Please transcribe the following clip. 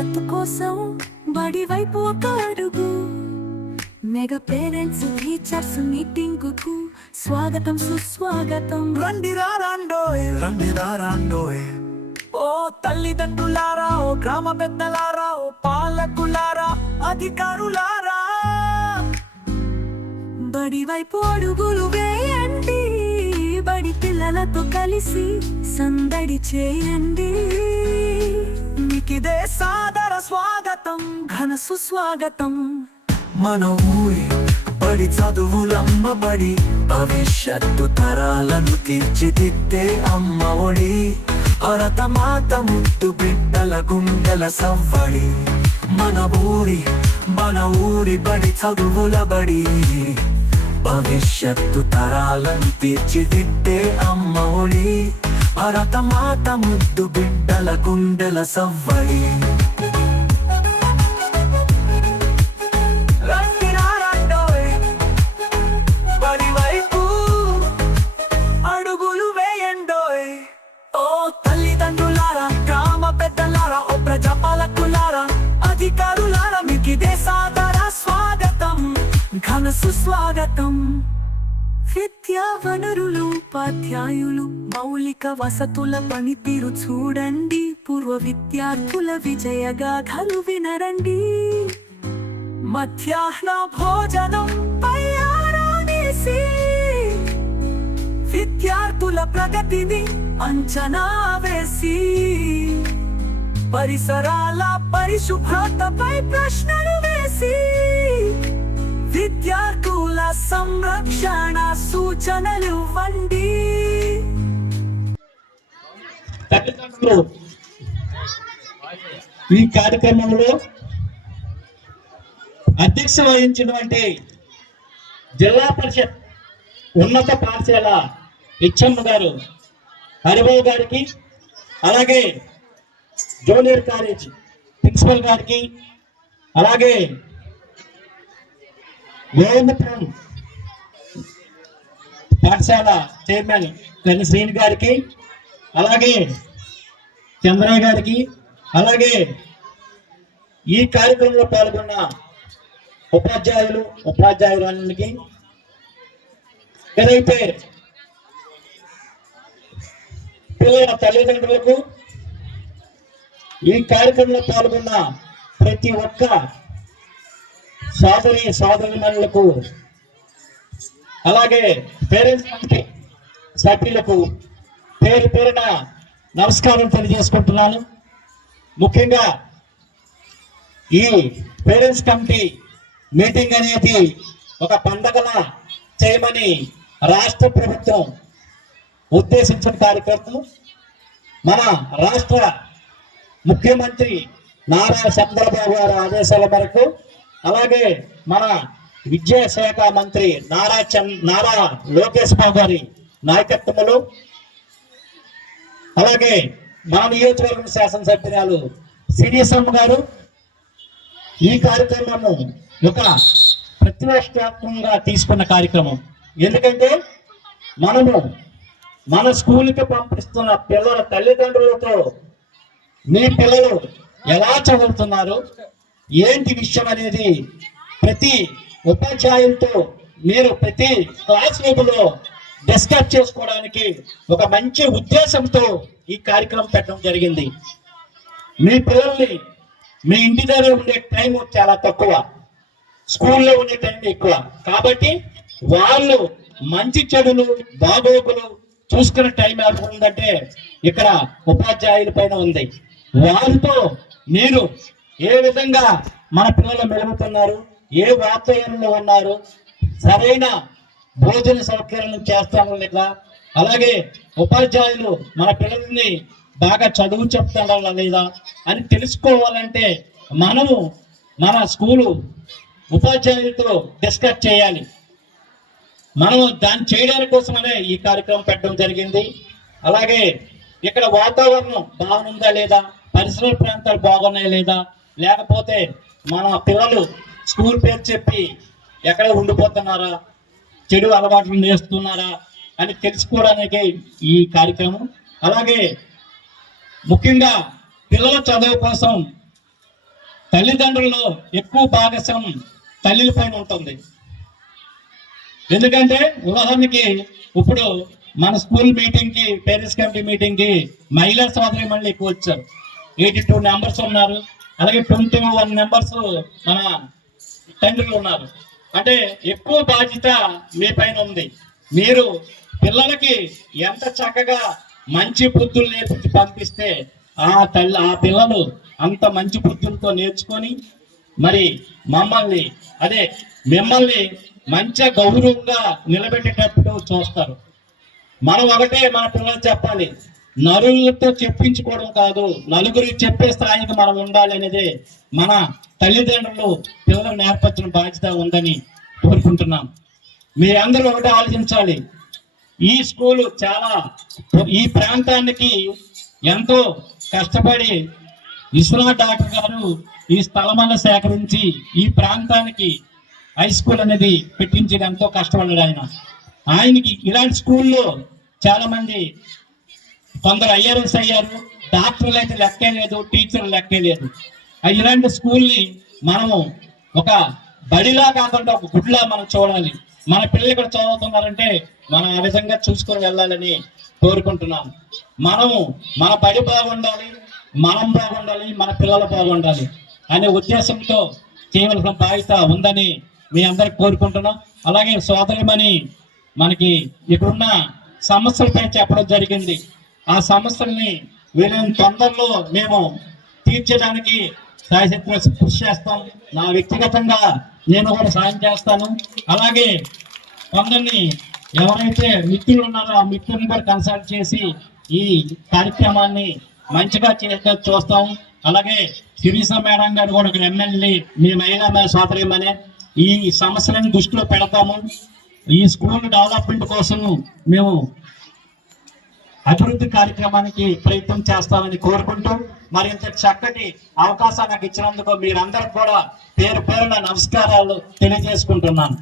భవిష్యత్తు కోసం బడి వైపు ఒక అడుగు. మెగా పేరెంట్స్ టీచర్స్ మీటింగ్కు స్వాగతం సుస్వాగతం. రండి రాండోయ్. రండి రాండోయ్. ఓ తల్లిదండ్రులారా ఓ గ్రామ పెద్దలారా ఓ పాలకులారా అధికారులారా. బడి వైపు అడుగులు వేయండి. బడి పిల్లలతో కలిసి సందడి చేయండి. మీకిదే సాదర స్వాగతం ఘన సుస్వాగతం. మన ఊరి బడి చదువులమ్మ బడి భవిష్యత్తు తరాలను తీర్చిదిద్దే అమ్మ ఒడి. భరత మాత ముట్టు బిడ్డల గుండెల సవ్వడి. మన ఊరి మన ఊరి బడి చదువుల బడి భవిష్యత్తు తరాలను తీర్చిదిద్దే అమ్మ ఒడి. భరత మాత ముద్దు బిడ్డల గుండెల సవ్వడి విద్యా వనరులు ఉపాధ్యాయులు మౌలిక వసతుల పనితీరు చూడండి పూర్వ విద్యార్థుల విజయగాథలు వినరండి. మధ్యాహ్న భోజనం విద్యార్థుల ప్రగతిని అంచనా వేసి పరిసరాల పరిశుభ్రతపై ప్రశ్నలు వేసి విద్యార్థుల సంరక్షణ సూచనలు ఇవ్వండి. ఈ కార్యక్రమంలో అధ్యక్ష వహించినటువంటి జిల్లా పరిషత్ ఉన్నత పాఠశాల ఇచ్చమ్మ గారు హరిబాబు గారికి అలాగే జూనియర్ కాలేజ్ ప్రిన్సిపల్ గారికి అలాగే వేమపురం పాఠశాల చైర్మన్ తన శ్రీని గారికి అలాగే చంద్రయ్య గారికి అలాగే ఈ కార్యక్రమంలో పాల్గొన్న ఉపాధ్యాయులు ఉపాధ్యాయురాలకి ఏదైతే పిల్లల తల్లిదండ్రులకు ఈ కార్యక్రమంలో పాల్గొన్న ప్రతి ఒక్క సోదరి సోదరిమణులకు అలాగే పేరెంట్స్ కమిటీ సభ్యులకు పేరు పేరున నమస్కారం తెలియజేసుకుంటున్నాను. ముఖ్యంగా ఈ పేరెంట్స్ కమిటీ మీటింగ్ అనేది ఒక పండగన చేయమని రాష్ట్ర ప్రభుత్వం ఉద్దేశించిన కార్యక్రమం మన రాష్ట్ర ముఖ్యమంత్రి నారా చంద్రబాబు గారి ఆదేశాల మేరకు అలాగే మన విద్యాశాఖ మంత్రి నారా చంద్ నారా లోకేష్ బాబు గారి నాయకత్వంలో అలాగే మా నియోజకవర్గం శాసనసభ్యురాలు సిడిఎస్ఎం గారు ఈ కార్యక్రమము ఒక ప్రతిష్టాత్మకంగా తీసుకున్న కార్యక్రమం. ఎందుకంటే మనము మన స్కూల్కి పంపిస్తున్న పిల్లల తల్లిదండ్రులతో మీ పిల్లలు ఎలా చదువుతున్నారు? ఏంటి విషయం అనేది ప్రతి ఉపాధ్యాయులతో మీరు ప్రతి క్లాస్ రూమ్లో డిస్కస్ చేసుకోవడానికి ఒక మంచి ఉద్దేశంతో ఈ కార్యక్రమం పెట్టడం జరిగింది. మీ పిల్లల్ని మీ ఇంటి దగ్గర ఉండే టైం చాలా తక్కువ. స్కూల్లో ఉండే టైం ఎక్కువ. కాబట్టి వాళ్ళు మంచి చెడులు బాగోగులు చూసుకునే టైం ఎవరికి ఉందంటే ఇక్కడ ఉపాధ్యాయుల పైన ఉంది. వారితో మీరు ఏ విధంగా మన పిల్లలు మెలుగుతున్నారు? ఏ వాతావరణంలో ఉన్నారు? సరైన భోజన సౌకర్యాలను చేస్తాము లేదా? అలాగే ఉపాధ్యాయులు మన పిల్లల్ని బాగా చదువు చెప్తాడా లేదా అని తెలుసుకోవాలంటే మనము మన స్కూలు ఉపాధ్యాయులతో డిస్కస్ చేయాలి. మనం దాన్ని చేయడానికి కోసమనే ఈ కార్యక్రమం పెట్టడం జరిగింది. అలాగే ఇక్కడ వాతావరణం బాగుందా లేదా? పరిసర ప్రాంతాలు బాగున్నాయా లేదా? లేకపోతే మన పిల్లలు స్కూల్ పేరు చెప్పి ఎక్కడ ఉండిపోతున్నారా? చెడు అలవాట్లు నేస్తున్నారా? అని తెలుసుకోవడానికి ఈ కార్యక్రమం. అలాగే ముఖ్యంగా పిల్లల చదువు కోసం తల్లిదండ్రుల్లో ఎక్కువ భాగస్వం తల్లిల పైన ఉంటుంది. ఎందుకంటే ఉదాహరణకి ఇప్పుడు మన స్కూల్ మీటింగ్కి పేరెంట్స్ కమిటీ మీటింగ్కి మహిళా సోదరి మళ్ళీ ఎక్కువ వచ్చారు. ఎయిటీ టూ మెంబర్స్ ఉన్నారు. అలాగే ట్వంటీ వన్ మెంబర్స్ మన తండ్రులు ఉన్నారు. అంటే ఎక్కువ బాధ్యత మీ పైన ఉంది. మీరు పిల్లలకి ఎంత చక్కగా మంచి బుద్ధులు నేర్పించి పంపిస్తే ఆ తల్లి ఆ పిల్లలు అంత మంచి బుద్ధులతో నేర్చుకొని మరి మమ్మల్ని అదే మిమ్మల్ని మంచిగా గౌరవంగా నిలబెట్టేటట్టు చూస్తారు. మనం ఒకటే మన పిల్లలు చెప్పాలి. నలుగురితో చెప్పించుకోవడం కాదు నలుగురికి చెప్పే స్థాయికి మనం ఉండాలి అనేది మన తల్లిదండ్రులు పిల్లలకు నేర్పించిన బాధ్యత ఉందని కోరుకుంటున్నాం. మీరందరూ ఒకటే ఆలోచించాలి. ఈ స్కూలు చాలా ఈ ప్రాంతానికి ఎంతో కష్టపడి విశ్వనాథ్ డాక్టర్ గారు ఈ స్థలమల్ల సేకరించి ఈ ప్రాంతానికి హై స్కూల్ అనేది పెట్టించి ఎంతో కష్టపడ్డాడు ఆయన. ఆయనకి ఇలాంటి స్కూల్లో చాలా మంది కొందరు ఐఆర్ఎస్ అయ్యారు డాక్టర్లు అయితే లెక్కే లేదు టీచర్లు లెక్కే లేదు ఇలాంటి స్కూల్ని మనము ఒక బడిలా కాకుండా ఒక గుడిలా మనం చూడాలి. మన పిల్లలు ఇక్కడ చదువుతున్నారంటే మనం ఆ విధంగా చూసుకొని వెళ్ళాలని కోరుకుంటున్నాం. మనము మన బడి బాగుండాలి మనం బాగుండాలి మన పిల్లలు బాగుండాలి అనే ఉద్దేశంతో చేయవలసిన బాధ్యత ఉందని మీ అందరికి కోరుకుంటున్నాం. అలాగే సోదరిమని మనకి ఇక్కడున్న సమస్యలపై చెప్పడం జరిగింది. ఆ సమస్యల్ని వీలైన తొందరలో మేము తీర్చడానికి సాయశక్తిగా కృషి చేస్తాం. నా వ్యక్తిగతంగా నేను కూడా సాయం చేస్తాను. అలాగే కొందరిని ఎవరైతే మిత్రులు ఉన్నారో ఆ మిత్రులను కూడా కన్సల్ట్ చేసి ఈ కార్యక్రమాన్ని మంచిగా చేసే చూస్తాం. అలాగే శిరీష మేడం గారు కూడా ఒక ఎమ్మెల్యే మీ మహిళా సోదరిమనే ఈ సమస్యలను దృష్టిలో పెడతాము. ఈ స్కూల్ డెవలప్మెంట్ కోసం మేము అభివృద్ధి కార్యక్రమానికి ప్రయత్నం చేస్తామని కోరుకుంటూ మరింత చక్కటి అవకాశాన్ని నాకు ఇచ్చినందుకు మీరందరూ కూడా పేరు పేరున నమస్కారాలు తెలియజేసుకుంటున్నాను.